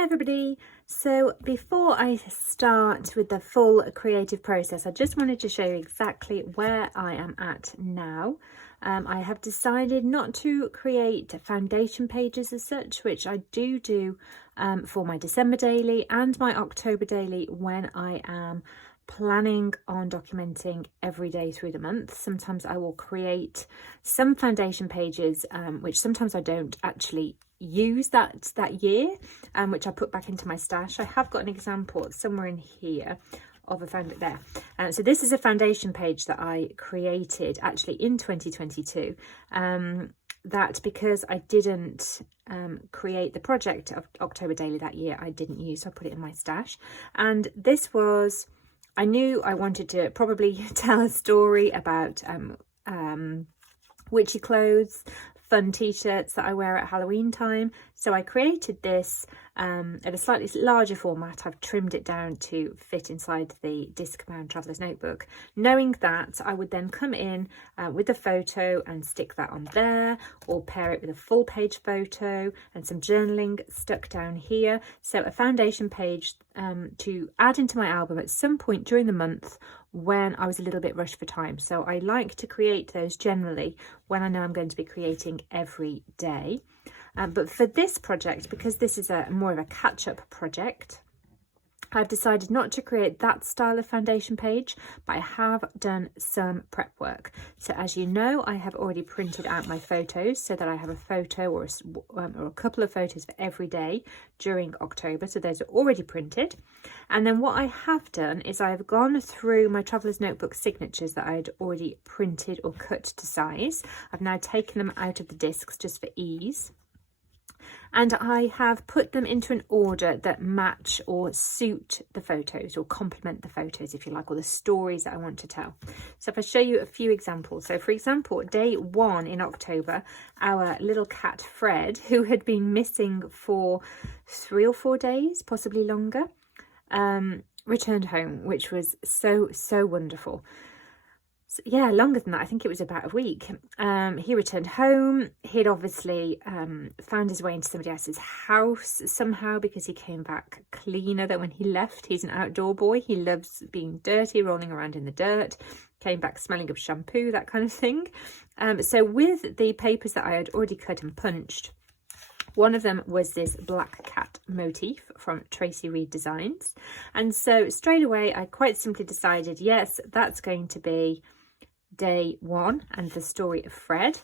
Hi everybody. So before I start with the full creative process, I just wanted to show you exactly where I am at now. I have decided not to create foundation pages as such, which I do for my December daily and my October daily when I am planning on documenting every day through the month. Sometimes I will create some foundation pages, which sometimes I don't actually use that year, which I put back into my stash. I have got an example somewhere in here of a foundation there. So this is a foundation page that I created actually in 2022. That because I didn't create the project of October Daily that year, I didn't use, so I put it in my stash. And this was, I knew I wanted to probably tell a story about witchy clothes, fun t-shirts that I wear at Halloween time. So I created this at a slightly larger format. I've trimmed it down to fit inside the disc-bound traveller's notebook, knowing that I would then come in with a photo and stick that on there, or pair it with a full page photo and some journaling stuck down here. So a foundation page to add into my album at some point during the month when I was a little bit rushed for time. So I like to create those generally when I know I'm going to be creating every day. But for this project, because this is more of a catch-up project, I've decided not to create that style of foundation page, but I have done some prep work. So as you know, I have already printed out my photos so that I have a photo or a couple of photos for every day during October. So those are already printed. And then what I have done is I have gone through my Traveller's Notebook signatures that I had already printed or cut to size. I've now taken them out of the discs just for ease. And I have put them into an order that match or suit the photos, or complement the photos, if you like, or the stories that I want to tell. So if I show you a few examples. So for example, day 1 in October, our little cat Fred, who had been missing for 3 or 4 days, possibly longer, returned home, which was so wonderful. So, yeah, longer than that. I think it was about a week. He returned home. He'd obviously found his way into somebody else's house somehow, because he came back cleaner than when he left. He's an outdoor boy. He loves being dirty, rolling around in the dirt. Came back smelling of shampoo, that kind of thing. So with the papers that I had already cut and punched, one of them was this black cat motif from Tracy Reed Designs. And so straight away, I quite simply decided, yes, that's going to be day 1 and the story of Fred.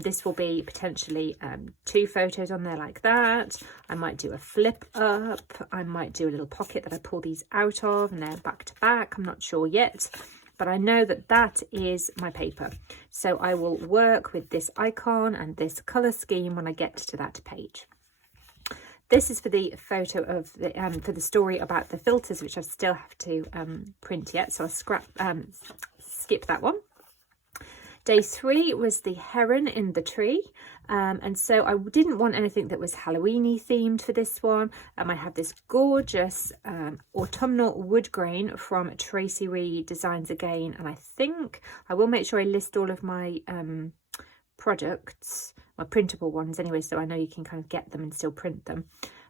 This will be potentially 2 photos on there like that. I might do a flip up. I might do a little pocket that I pull these out of and they're back to back. I'm not sure yet, but I know that that is my paper. So I will work with this icon and this color scheme when I get to that page. This is for the photo of the for the story about the filters, which I still have to print yet. So I'll skip that one. Day 3 was the heron in the tree. And so I didn't want anything that was Halloween-y themed for this one. I have this gorgeous autumnal wood grain from Tracy Reed Designs again. And I think I will make sure I list all of my products, my printable ones anyway, so I know you can kind of get them and still print them.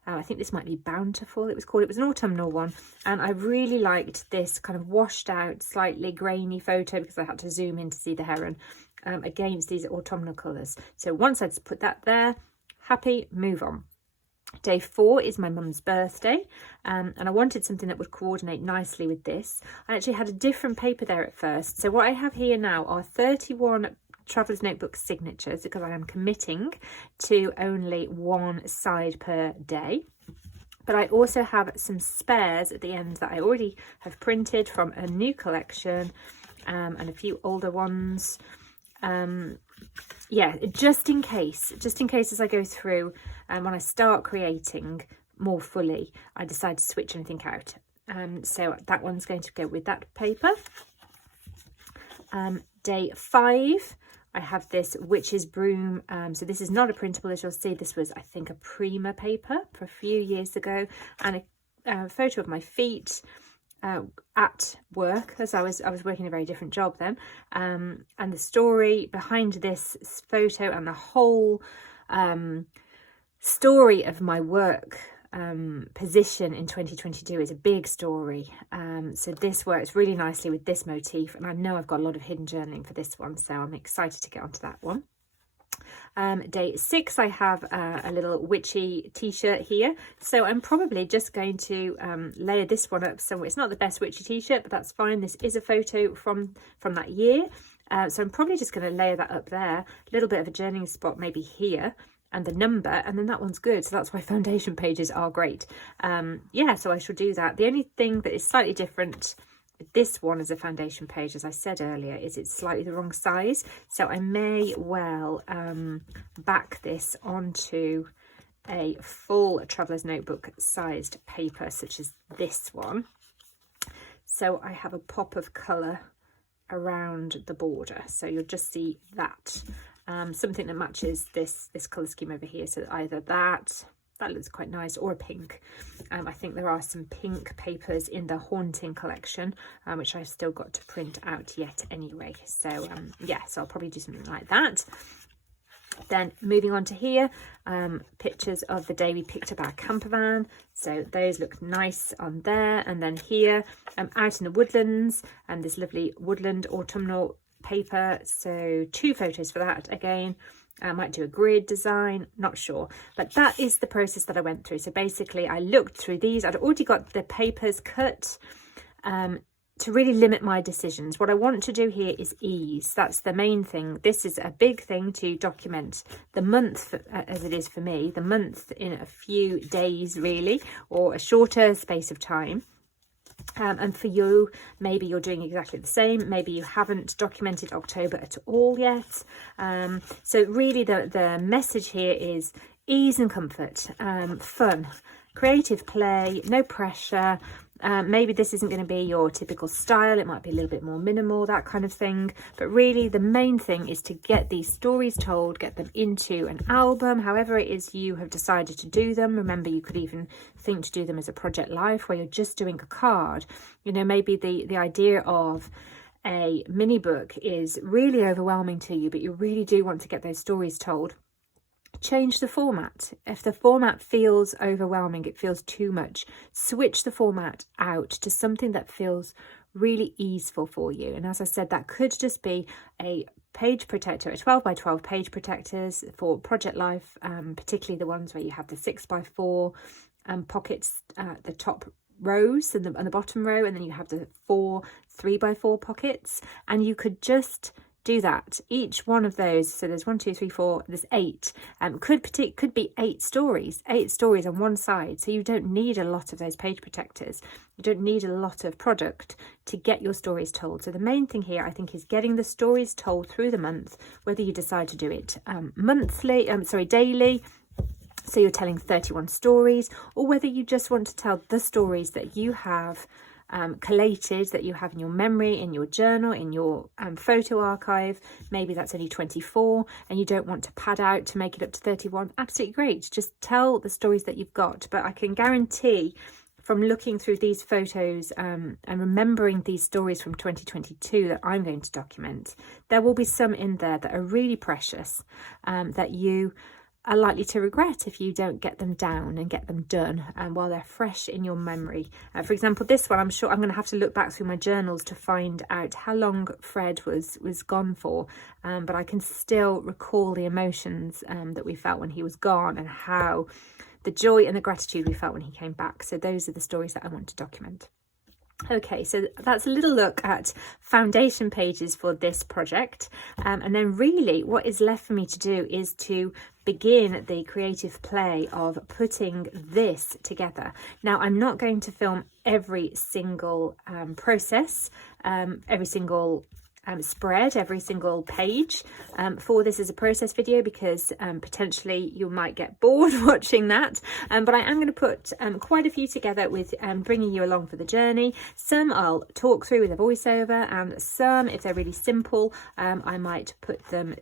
I think this might be Bountiful, it was called. It was an autumnal one, and I really liked this kind of washed out, slightly grainy photo because I had to zoom in to see the heron against these autumnal colours. So once I'd put that there, happy, move on. Day 4 is my mum's birthday, and I wanted something that would coordinate nicely with this. I actually had a different paper there at first. So what I have here now are 31 Traveller's Notebook signatures, because I am committing to only 1 side per day. But I also have some spares at the end that I already have printed from a new collection, and a few older ones. Yeah, just in case as I go through and when I start creating more fully, I decide to switch anything out. So that one's going to go with that paper. Day 5, I have this Witch's Broom. So this is not a printable, as you'll see. This was, I think, a Prima paper for a few years ago, and a photo of my feet at work, as I was working a very different job then, and the story behind this photo and the whole story of my work position in 2022 is a big story. So this works really nicely with this motif, and I know I've got a lot of hidden journaling for this one, so I'm excited to get onto that one. Day 6, I have a little witchy t-shirt here, so I'm probably just going to layer this one up. So it's not the best witchy t-shirt, but that's fine. This is a photo from that year, so I'm probably just going to layer that up there, a little bit of a journaling spot maybe here, and the number, and then that one's good. So that's why foundation pages are great. Yeah, so I shall do that. The only thing that is slightly different with this one as a foundation page, as I said earlier, is it's slightly the wrong size. So I may well back this onto a full Traveller's Notebook sized paper, such as this one. So I have a pop of colour around the border. So you'll just see that. Something that matches this colour scheme over here. So either that looks quite nice, or a pink. I think there are some pink papers in the Haunting collection, which I've still got to print out yet anyway. So yeah, so I'll probably do something like that. Then moving on to here, pictures of the day we picked up our camper van. So those look nice on there. And then here, out in the woodlands, and this lovely woodland autumnal paper. So 2 photos for that again. I might do a grid design, not sure, but that is the process that I went through. So basically I looked through these. I'd already got the papers cut to really limit my decisions. What I want to do here is ease. That's the main thing. This is a big thing to document the month, as it is for me, the month in a few days really, or a shorter space of time. And for you, maybe you're doing exactly the same. Maybe you haven't documented October at all yet. So really the message here is ease and comfort, fun, creative play, no pressure. Maybe this isn't going to be your typical style. It might be a little bit more minimal, that kind of thing. But really the main thing is to get these stories told, get them into an album, however it is you have decided to do them. Remember, you could even think to do them as a project life where you're just doing a card. You know, maybe the idea of a mini book is really overwhelming to you, but you really do want to get those stories told. Change the format. If the format feels overwhelming, it feels too much, switch the format out to something that feels really easeful for you. And as I said, that could just be a page protector, a 12 by 12 page protectors for project life, particularly the ones where you have the 6 by 4 pockets at the top rows and the bottom row, and then you have the 4 3 by 4 pockets, and you could just do that. Each one of those, so there's 1 2 3 4, there's 8, could be 8 stories on one side. So you don't need a lot of those page protectors, you don't need a lot of product to get your stories told. So the main thing here, I think, is getting the stories told through the month, whether you decide to do it daily, so you're telling 31 stories, or whether you just want to tell the stories that you have collated, that you have in your memory, in your journal, in your photo archive. Maybe that's only 24 and you don't want to pad out to make it up to 31. Absolutely great. Just tell the stories that you've got. But I can guarantee from looking through these photos and remembering these stories from 2022 that I'm going to document, there will be some in there that are really precious, that you are likely to regret if you don't get them down and get them done while they're fresh in your memory. For example, this one, I'm sure I'm going to have to look back through my journals to find out how long Fred was gone for, but I can still recall the emotions that we felt when he was gone, and how the joy and the gratitude we felt when he came back. So those are the stories that I want to document. Okay, so that's a little look at foundation pages for this project, and then really what is left for me to do is to begin the creative play of putting this together. Now, I'm not going to film every single process, every single spread, every single page for this as a process video, because potentially you might get bored watching that, but I am going to put quite a few together with bringing you along for the journey. Some I'll talk through with a voiceover, and some, if they're really simple, I might put them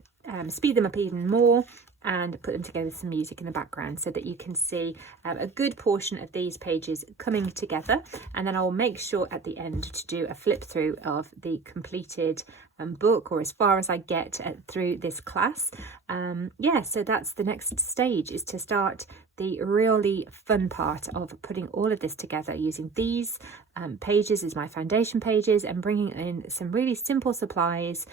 speed them up even more and put them together with some music in the background so that you can see a good portion of these pages coming together. And then I'll make sure at the end to do a flip through of the completed book, or as far as I get through this class. Yeah, so that's the next stage, is to start the really fun part of putting all of this together using these pages as my foundation pages and bringing in some really simple supplies,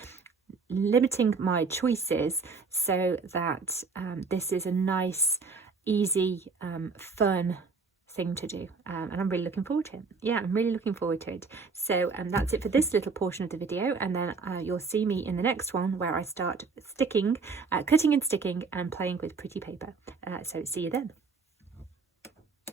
limiting my choices so that this is a nice, easy, fun thing to do, and I'm really looking forward to it. Yeah, I'm really looking forward to it. So that's it for this little portion of the video, and then you'll see me in the next one where I start cutting and sticking and playing with pretty paper. So see you then.